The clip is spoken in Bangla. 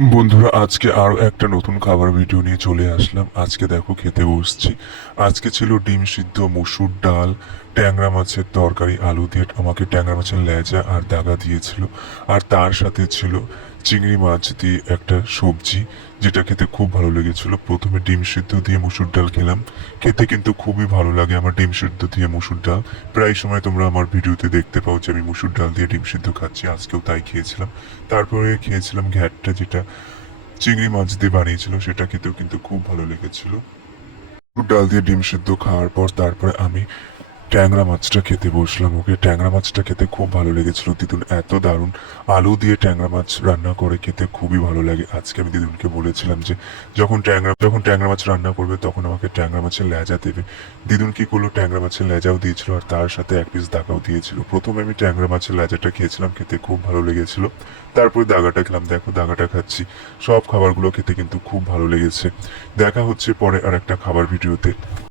বন্ধুরা, আজকে আরও একটা নতুন খাবার ভিডিও নিয়ে চলে আসলাম। আজকে দেখো খেতে বসছি। আজকে ছিল ডিম সিদ্ধ, মসুর ডাল, ট্যাংরা মাছের তরকারি, আলু দিয়ে আমাকে ট্যাংরা মাছের লেজা আর দাগা দিয়েছিল। আর তার সাথে ছিল চিংড়ি মাছ দিয়ে একটা সবজি, যেটা খেতে খুব ভালো লেগেছিল। প্রথমে ডিম সিদ্ধ দিয়ে মুসুর ডাল খেলাম। খেতে কিন্তু খুবই ভালো লাগে আমার ডিম সিদ্ধ দিয়ে মুসুর ডাল। প্রায় সময় তোমরা আমার ভিডিওতে দেখতে পাও যে আমি মুসুর ডাল দিয়ে ডিম সিদ্ধ খাচ্ছি। আজকেও তাই খেয়েছিলাম। তারপরে খেয়েছিলাম ঘ্যাটটা, যেটা চিংড়ি মাছ দিয়ে বানিয়েছিল, সেটা খেতেও কিন্তু খুব ভালো লেগেছিল। ডাল দিয়ে ডিম সিদ্ধ খাওয়ার পর তারপরে আমি ট্যাংরা মাছটা খেতে বসলাম। ওকে ট্যাংরা মাছটা খেতে খুব ভালো লেগেছিল। দিদুন এত দারুণ আলু দিয়ে ট্যাংরা মাছ রান্না করে খেতে খুবই ভালো লাগে। আজকে আমি দিদুনকে বলেছিলাম যে, যখন ট্যাংরা যখন ট্যাংরা মাছ রান্না করবে, তখন আমাকে ট্যাংরা মাছের লেজা দেবে। দিদুন কি করল? ট্যাংরা মাছের লেজাও দিয়েছিল আর তার সাথে এক পিস দাগাও দিয়েছিল। প্রথমে আমি ট্যাংরা মাছের লেজাটা খেয়েছিলাম, খেতে খুব ভালো লেগেছিল। তারপরে দাগাটা খেলাম। দেখো, দাগাটা খাচ্ছি। সব খাবারগুলো খেতে কিন্তু খুব ভালো লেগেছে। দেখা হচ্ছে পরে আর একটা খাবার ভিডিওতে।